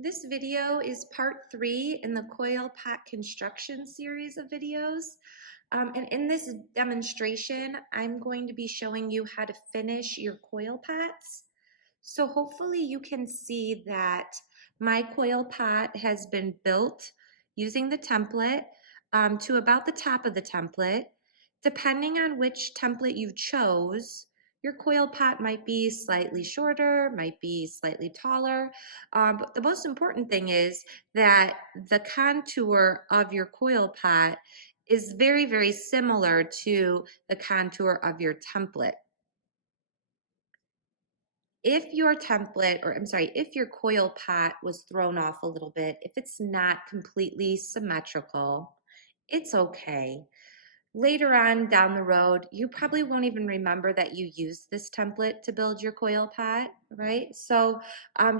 This video is part 3 in the coil pot construction series of videos. And in this demonstration, I'm going to be showing you how to finish your coil pots. So hopefully you can see that my coil pot has been built using the template to about the top of the template. Depending on which template you chose, your coil pot might be slightly shorter, might be slightly taller. But the most important thing is that the contour of your coil pot is very, very similar to the contour of your template. If your template, or I'm sorry, if your coil pot was thrown off a little bit, if it's not completely symmetrical, it's okay. Later on down the road, you probably won't even remember that you used this template to build your coil pot, right? So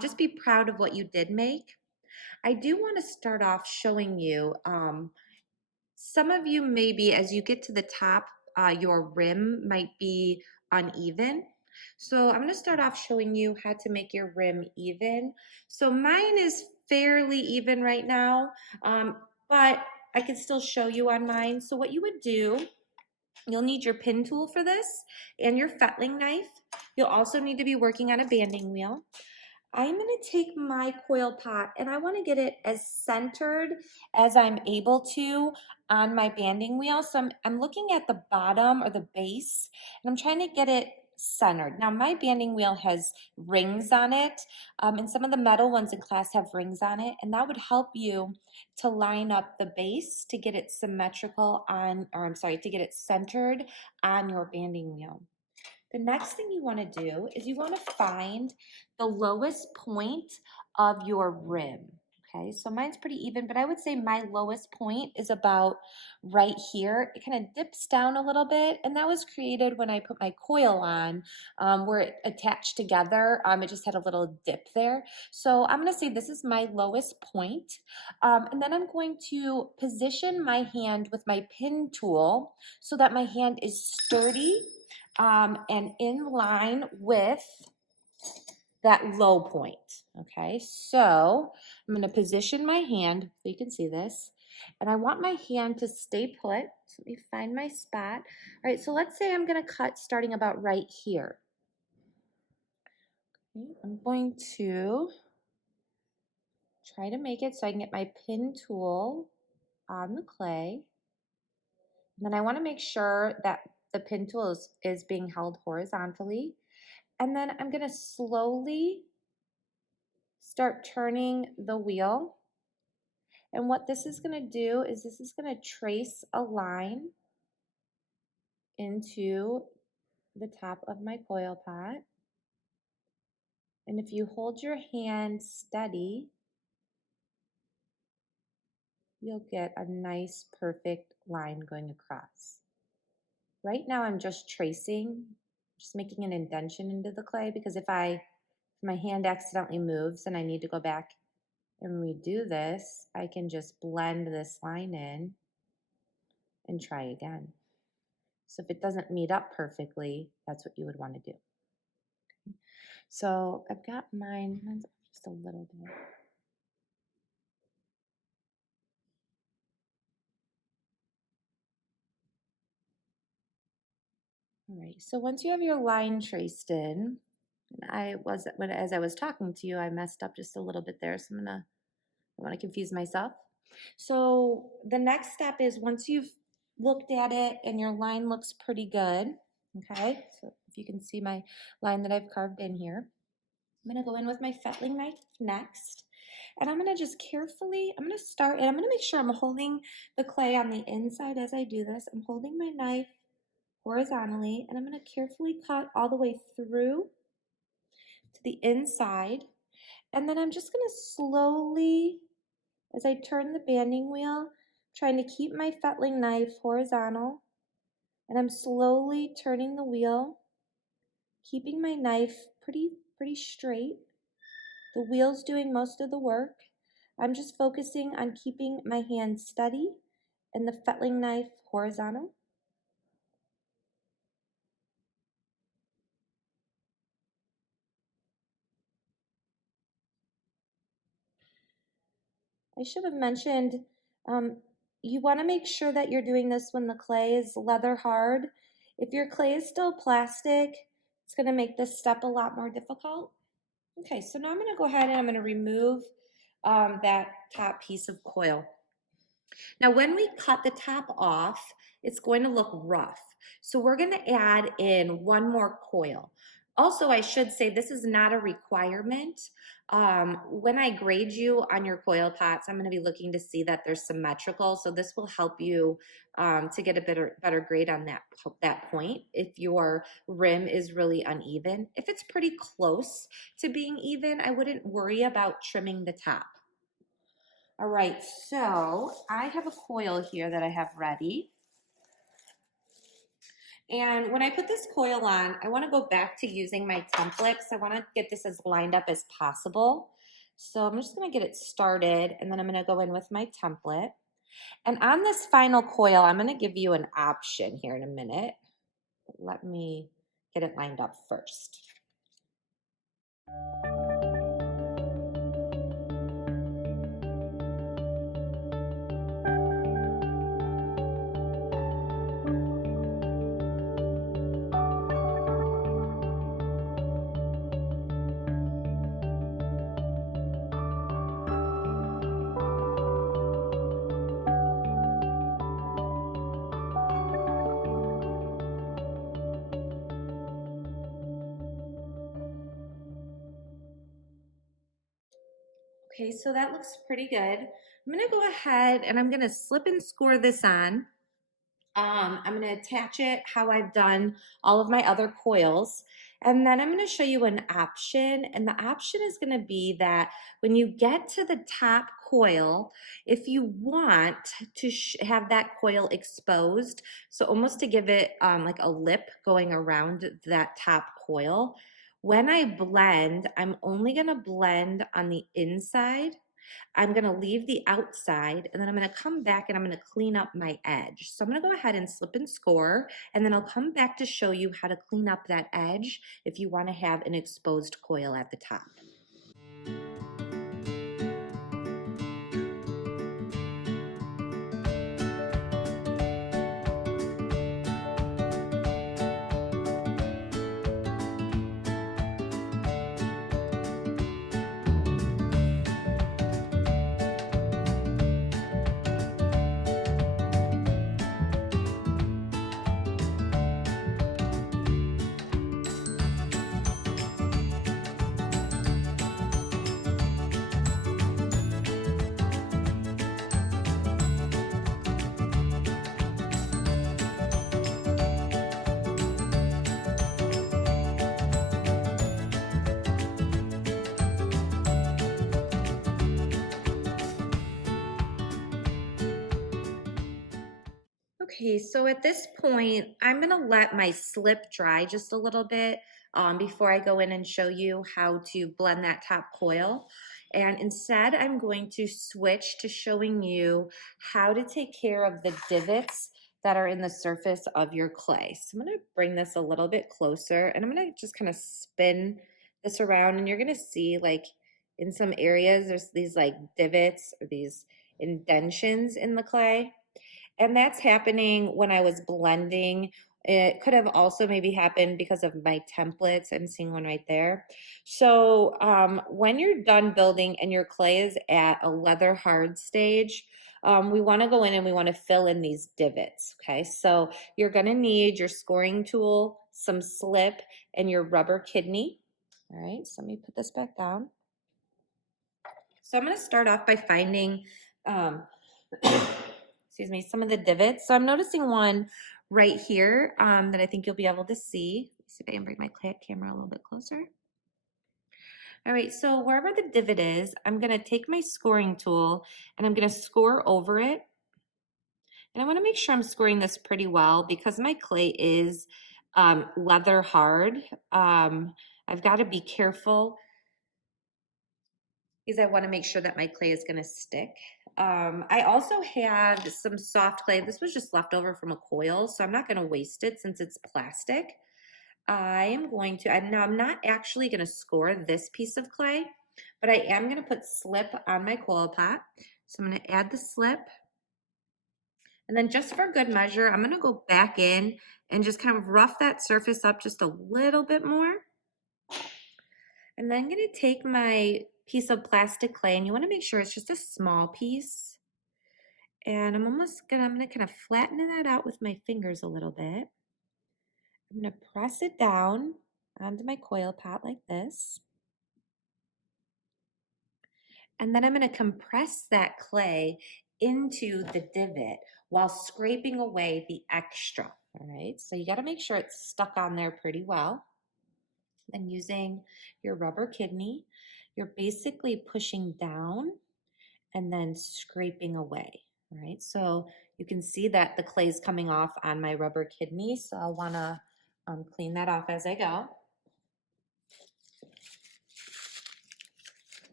just be proud of what you did make. I do want to start off showing you, some of you maybe as you get to the top, your rim might be uneven. So I'm going to start off showing you how to make your rim even. So mine is fairly even right now, but I can still show you on mine. So what you would do, you'll need your pin tool for this and your fettling knife. You'll also need to be working on a banding wheel. I'm going to take my coil pot and I want to get it as centered as I'm able to on my banding wheel. So I'm looking at the bottom or the base and I'm trying to get it centered. Now my banding wheel has rings on it, and some of the metal ones in class have rings on it, and that would help you to line up the base to get it symmetrical on, or I'm sorry, to get it centered on your banding wheel. The next thing you want to do is you want to find the lowest point of your rim. Okay, so mine's pretty even, but I would say my lowest point is about right here. It kind of dips down a little bit, and that was created when I put my coil on, where it attached together. It just had a little dip there. So I'm going to say this is my lowest point. And then I'm going to position my hand with my pin tool so that my hand is sturdy and in line with that low point. Okay, so I'm going to position my hand so you can see this, and I want my hand to stay put. So let me find my spot. All right, so let's say I'm going to cut starting about right here. Okay, I'm going to try to make it so I can get my pin tool on the clay. And then I want to make sure that the pin tool is being held horizontally. And then I'm going to slowly start turning the wheel. And what this is going to do is this is going to trace a line into the top of my coil pot. And if you hold your hand steady, you'll get a nice perfect line going across. Right now I'm just tracing, just making an indentation into the clay, because if my hand accidentally moves and I need to go back and redo this, I can just blend this line in and try again. So if it doesn't meet up perfectly, that's what you would want to do. Okay. So I've got mine just a little bit. All right, so once you have your line traced in, and as I was talking to you, I messed up just a little bit there, so I want to confuse myself. So the next step is, once you've looked at it and your line looks pretty good, okay, so if you can see my line that I've carved in here, I'm going to go in with my fettling knife next, and I'm going to just carefully, I'm going to start, and I'm going to make sure I'm holding the clay on the inside as I do this. I'm holding my knife horizontally, and I'm going to carefully cut all the way through to the inside, and then I'm just going to slowly, as I turn the banding wheel, trying to keep my fettling knife horizontal, and I'm slowly turning the wheel, keeping my knife pretty straight. The wheel's doing most of the work. I'm just focusing on keeping my hand steady and the fettling knife horizontal. I should have mentioned, you want to make sure that you're doing this when the clay is leather hard. If your clay is still plastic, it's going to make this step a lot more difficult. Okay, so now I'm going to go ahead and I'm going to remove that top piece of coil. Now, when we cut the top off, it's going to look rough. So we're going to add in one more coil. Also, I should say this is not a requirement. When I grade you on your coil pots, I'm going to be looking to see that they're symmetrical. So this will help you to get a better grade on that point. If your rim is really uneven, if it's pretty close to being even, I wouldn't worry about trimming the top. All right, so I have a coil here that I have ready. And when I put this coil on, I want to go back to using my templates. I want to get this as lined up as possible. So I'm just going to get it started, and then I'm going to go in with my template. And on this final coil, I'm going to give you an option here in a minute. Let me get it lined up first. Okay, so that looks pretty good. I'm gonna go ahead and I'm gonna slip and score this on. I'm gonna attach it how I've done all of my other coils. And then I'm gonna show you an option. And the option is gonna be that when you get to the top coil, if you want to have that coil exposed, so almost to give it like a lip going around that top coil, when I blend, I'm only gonna blend on the inside. I'm gonna leave the outside, and then I'm gonna come back and I'm gonna clean up my edge. So I'm gonna go ahead and slip and score, and then I'll come back to show you how to clean up that edge if you wanna have an exposed coil at the top. Okay, so at this point, I'm gonna let my slip dry just a little bit before I go in and show you how to blend that top coil. And instead, I'm going to switch to showing you how to take care of the divots that are in the surface of your clay. So I'm gonna bring this a little bit closer, and I'm gonna just kind of spin this around, and you're gonna see like in some areas, there's these like divots or these indentions in the clay. And that's happening when I was blending. It could have also maybe happened because of my templates. I'm seeing one right there. So when you're done building and your clay is at a leather hard stage, we want to go in and we want to fill in these divots. Okay, so you're going to need your scoring tool, some slip, and your rubber kidney. All right, so let me put this back down. So I'm going to start off by finding excuse me, some of the divots. So I'm noticing one right here that I think you'll be able to see. Let's see if I can bring my camera a little bit closer. All right, so wherever the divot is, I'm gonna take my scoring tool and I'm gonna score over it. And I wanna make sure I'm scoring this pretty well because my clay is leather hard. I've gotta be careful because I want to make sure that my clay is going to stick. I also have some soft clay. This was just left over from a coil, so I'm not going to waste it since it's plastic. I am going to, now I'm not actually going to score this piece of clay, but I am going to put slip on my coil pot. So I'm going to add the slip. And then just for good measure, I'm going to go back in and just kind of rough that surface up just a little bit more. And then I'm going to take my piece of plastic clay, and you want to make sure it's just a small piece. And I'm going to kind of flatten that out with my fingers a little bit. I'm going to press it down onto my coil pot like this. And then I'm going to compress that clay into the divot while scraping away the extra. All right, so you got to make sure it's stuck on there pretty well. And using your rubber kidney, you're basically pushing down and then scraping away. All right, so you can see that the clay is coming off on my rubber kidney, so I'll want to clean that off as I go.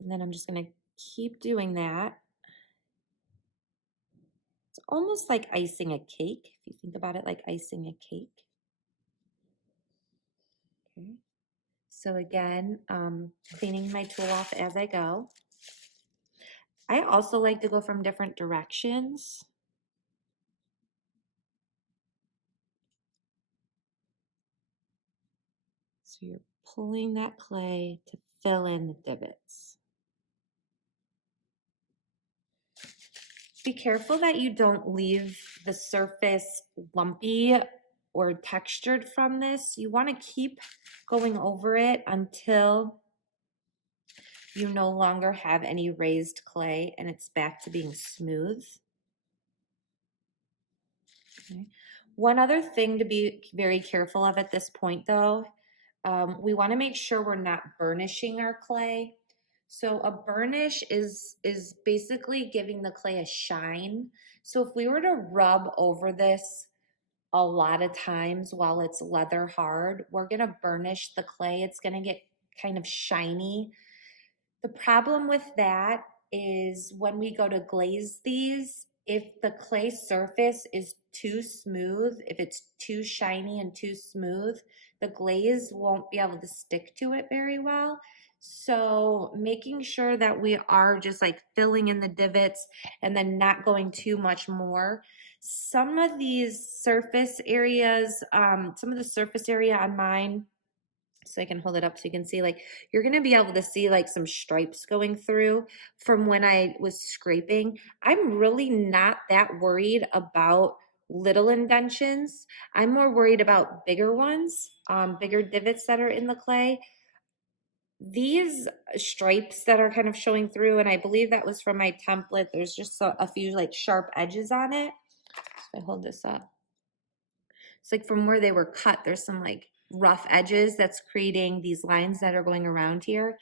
And then I'm just going to keep doing that. It's almost like icing a cake, if you think about it like icing a cake. Okay. So again, cleaning my tool off as I go. I also like to go from different directions. So you're pulling that clay to fill in the divots. Be careful that you don't leave the surface lumpy or textured from this. You want to keep going over it until you no longer have any raised clay and it's back to being smooth. Okay. One other thing to be very careful of at this point though, we want to make sure we're not burnishing our clay. So a burnish is basically giving the clay a shine. So if we were to rub over this a lot of times while it's leather hard, we're going to burnish the clay. It's going to get kind of shiny. The problem with that is when we go to glaze these, if the clay surface is too smooth, if it's too shiny and too smooth, the glaze won't be able to stick to it very well. So making sure that we are just like filling in the divots and then not going too much more. Some of these surface areas, some of the surface area on mine, so I can hold it up so you can see, like, you're going to be able to see like some stripes going through from when I was scraping. I'm really not that worried about little indentions. I'm more worried about bigger ones, bigger divots that are in the clay. These stripes that are kind of showing through, and I believe that was from my template, there's just a few like sharp edges on it. So I hold this up. It's like from where they were cut, there's some like rough edges that's creating these lines that are going around here.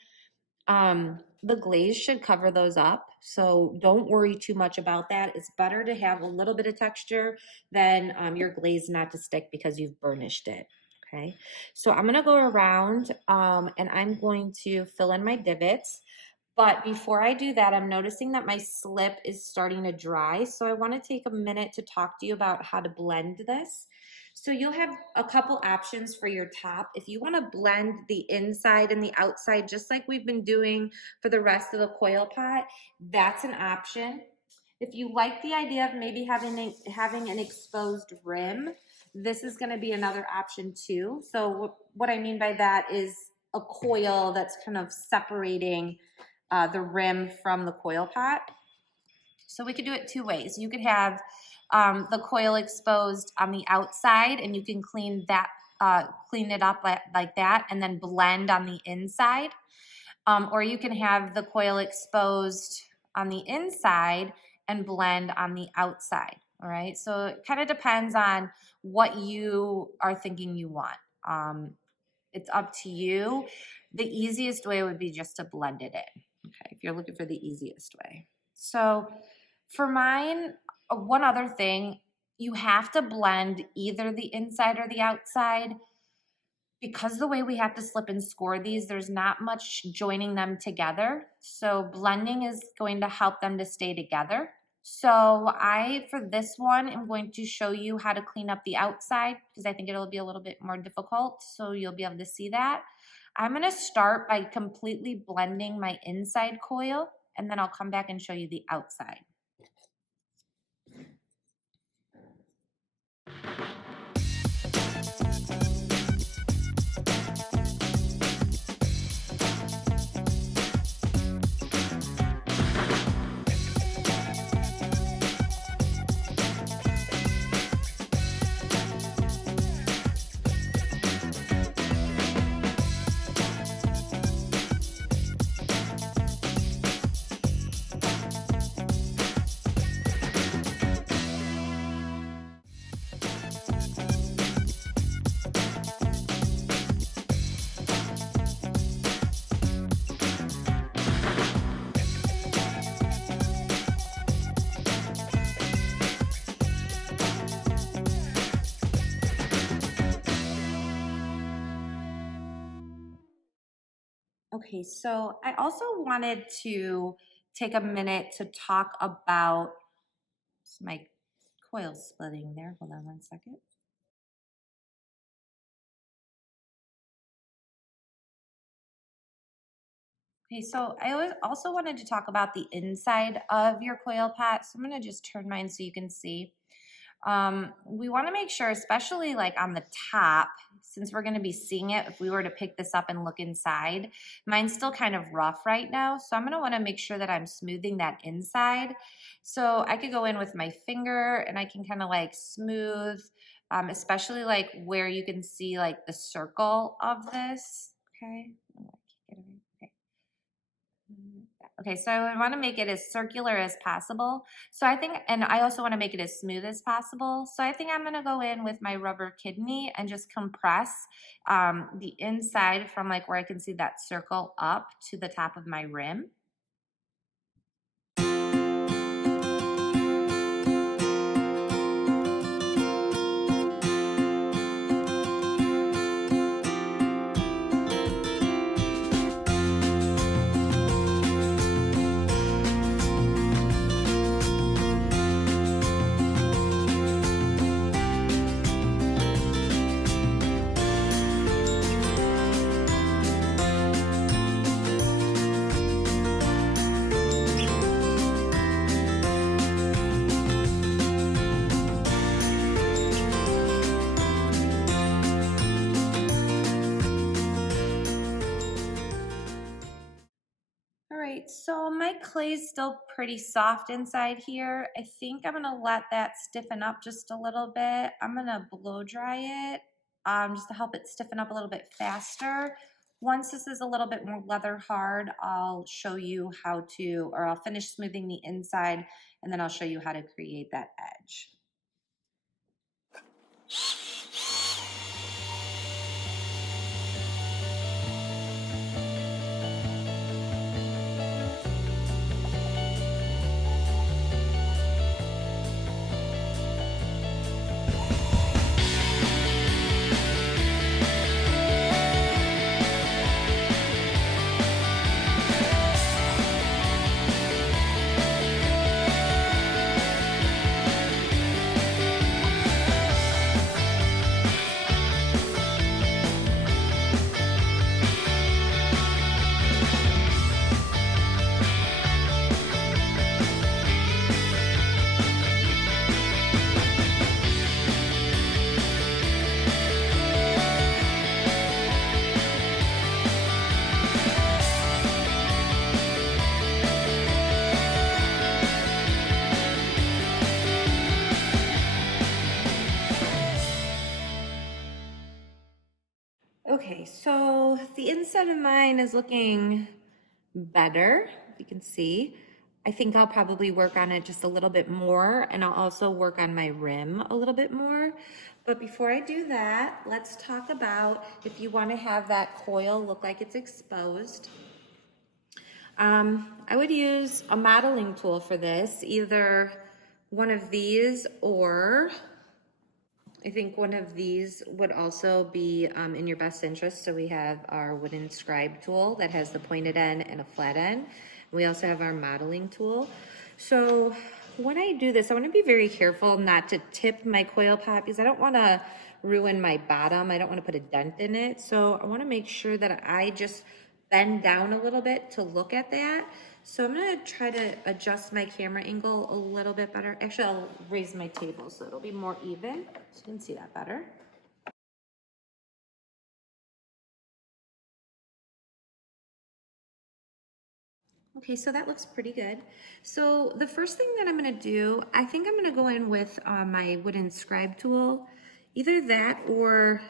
The glaze should cover those up, so don't worry too much about that. It's better to have a little bit of texture than your glaze not to stick because you've burnished it. Okay, so I'm gonna go around and I'm going to fill in my divots. But before I do that, I'm noticing that my slip is starting to dry. So I want to take a minute to talk to you about how to blend this. So you'll have a couple options for your top. If you want to blend the inside and the outside, just like we've been doing for the rest of the coil pot, that's an option. If you like the idea of maybe having an exposed rim, this is going to be another option too. So what I mean by that is a coil that's kind of separating the rim from the coil pot. So we could do it two ways. You could have the coil exposed on the outside, and you can clean it up like that, and then blend on the inside. Or you can have the coil exposed on the inside and blend on the outside. All right. So it kind of depends on what you are thinking you want. It's up to you. The easiest way would be just to blend it in. Okay, if you're looking for the easiest way. So for mine, one other thing, you have to blend either the inside or the outside. Because the way we have to slip and score these, there's not much joining them together. So blending is going to help them to stay together. So for this one, am going to show you how to clean up the outside because I think it'll be a little bit more difficult. So you'll be able to see that. I'm going to start by completely blending my inside coil. and then I'll come back and show you the outside. Okay, so I also wanted to take a minute to talk about my coil splitting there. Hold on one second. Okay, so I also wanted to talk about the inside of your coil pot. So I'm going to just turn mine so you can see. We want to make sure, especially like on the top, since we're going to be seeing it, if we were to pick this up and look inside, mine's still kind of rough right now. So I'm going to want to make sure that I'm smoothing that inside. So I could go in with my finger and I can kind of like smooth, especially like where you can see like the circle of this. Okay. Okay. Okay, so I want to make it as circular as possible. So I think, and I also want to make it as smooth as possible. So I think I'm going to go in with my rubber kidney and just compress the inside from like where I can see that circle up to the top of my rim. All right, so my clay's still pretty soft inside here. I think I'm gonna let that stiffen up just a little bit. I'm gonna blow dry it just to help it stiffen up a little bit faster. Once this is a little bit more leather hard, I'll show you how to, or I'll finish smoothing the inside and then I'll show you how to create that edge. Okay, so the inside of mine is looking better, if you can see. I think I'll probably work on it just a little bit more, and I'll also work on my rim a little bit more. But before I do that, let's talk about if you want to have that coil look like it's exposed. I would use a modeling tool for this, either one of these or I think one of these would also be in your best interest. So we have our wooden scribe tool that has the pointed end and a flat end. We also have our modeling tool. So when I do this, I want to be very careful not to tip my coil pot because I don't want to ruin my bottom. I don't want to put a dent in it. So I want to make sure that I just bend down a little bit to look at that. So I'm gonna try to adjust my camera angle a little bit better. Actually, I'll raise my table so it'll be more even, so you can see that better. Okay, so that looks pretty good. So the first thing that I'm gonna do, I think I'm gonna go in with my wooden scribe tool. Either that or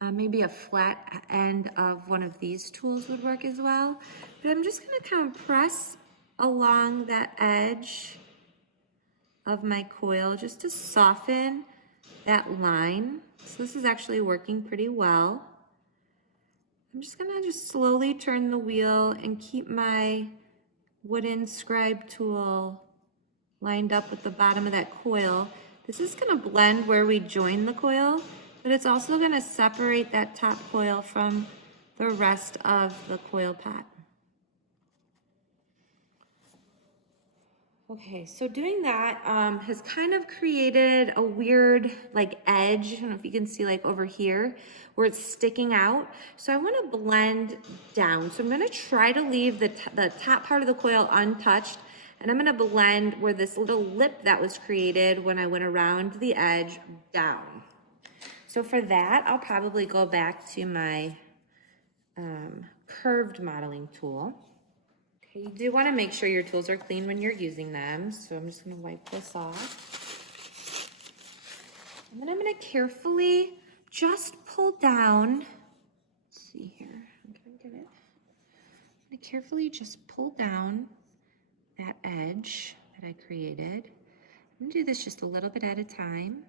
maybe a flat end of one of these tools would work as well. But I'm just gonna kind of press along that edge of my coil just to soften that line. So this is actually working pretty well. I'm just gonna slowly turn the wheel and keep my wooden scribe tool lined up with the bottom of that coil. This is gonna blend where we join the coil, but it's also gonna separate that top coil from the rest of the coil pot. Okay, so doing that has kind of created a weird like edge. I don't know if you can see like over here where it's sticking out. So I want to blend down. So I'm going to try to leave the top part of the coil untouched, and I'm going to blend where this little lip that was created when I went around the edge down. So for that, I'll probably go back to my curved modeling tool. You do want to make sure your tools are clean when you're using them. So I'm just going to wipe this off. And then I'm going to carefully just pull down. Let's see here. I'm trying to get it. I'm going to carefully just pull down that edge that I created. I'm going to do this just a little bit at a time.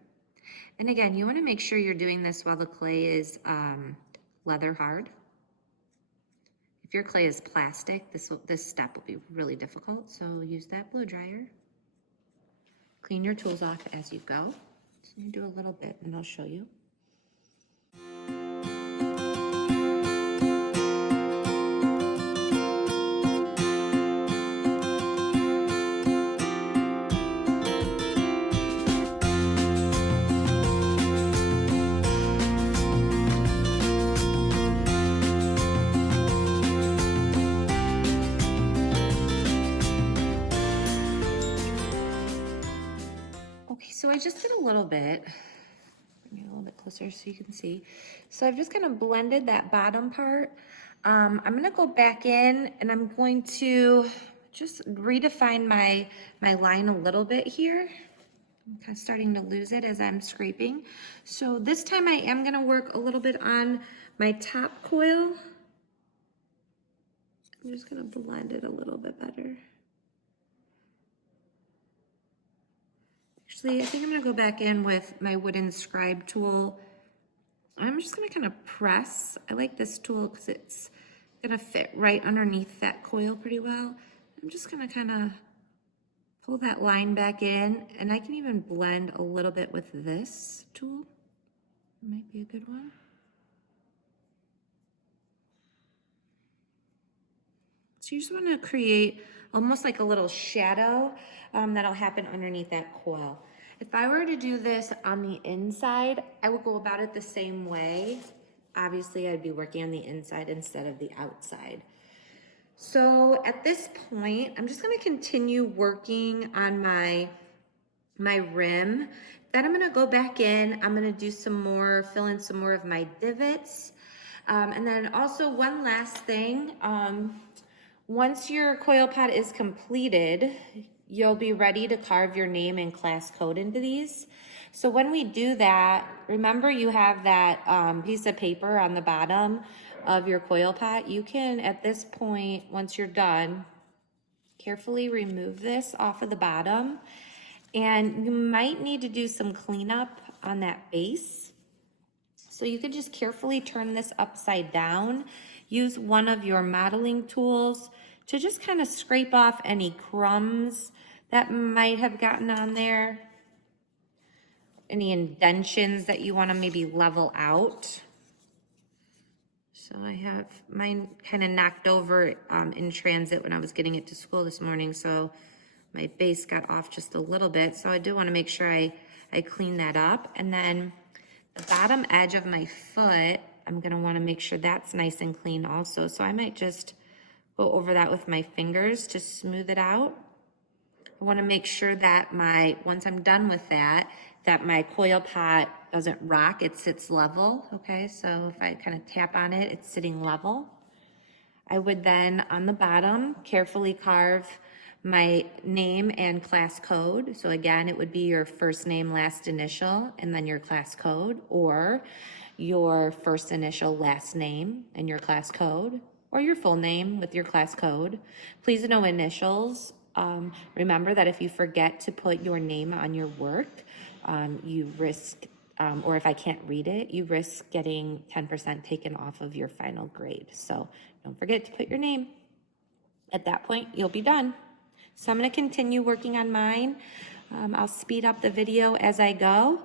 And again, you want to make sure you're doing this while the clay is leather hard. If your clay is plastic, this step will be really difficult, so use that blow dryer. Clean your tools off as you go. So you do a little bit and I'll show you. Okay, so I just did a little bit. Bring it a little bit closer so you can see. So I've just kind of blended that bottom part. I'm gonna go back in and I'm going to just redefine my line a little bit here. I'm kind of starting to lose it as I'm scraping. So this time I am gonna work a little bit on my top coil. I'm just gonna blend it a little bit better. Actually, I think I'm gonna go back in with my wooden scribe tool. I'm just gonna kind of press. I like this tool because it's gonna fit right underneath that coil pretty well. I'm just gonna kind of pull that line back in, and I can even blend a little bit with this tool. It might be a good one. So you just want to create almost like a little shadow that'll happen underneath that coil. If I were to do this on the inside, I would go about it the same way. Obviously, I'd be working on the inside instead of the outside. So at this point, I'm just going to continue working on my rim. Then I'm going to go back in. I'm going to do some more, fill in some more of my divots. And then also one last thing. Once your coil pot is completed, you'll be ready to carve your name and class code into these. So when we do that, remember you have that piece of paper on the bottom of your coil pot. You can, at this point, once you're done, carefully remove this off of the bottom. And you might need to do some cleanup on that base. So you could just carefully turn this upside down. Use one of your modeling tools to just kind of scrape off any crumbs that might have gotten on there. Any indentions that you want to maybe level out. So I have mine kind of knocked over in transit when I was getting it to school this morning. So my base got off just a little bit. So I do want to make sure I clean that up. And then the bottom edge of my foot, I'm gonna wanna make sure that's nice and clean also. So I might just go over that with my fingers to smooth it out. I wanna make sure that once I'm done with that my coil pot doesn't rock, it sits level, okay? So if I kind of tap on it, it's sitting level. I would then, on the bottom, carefully carve my name and class code. So again, it would be your first name, last initial, and then your class code, or your first initial, last name, and your class code, or your full name with your class code. Please no initials. Remember that if you forget to put your name on your work, you risk, or if I can't read it, you risk getting 10% taken off of your final grade. So don't forget to put your name. At that point, you'll be done. So I'm going to continue working on mine. I'll speed up the video as I go.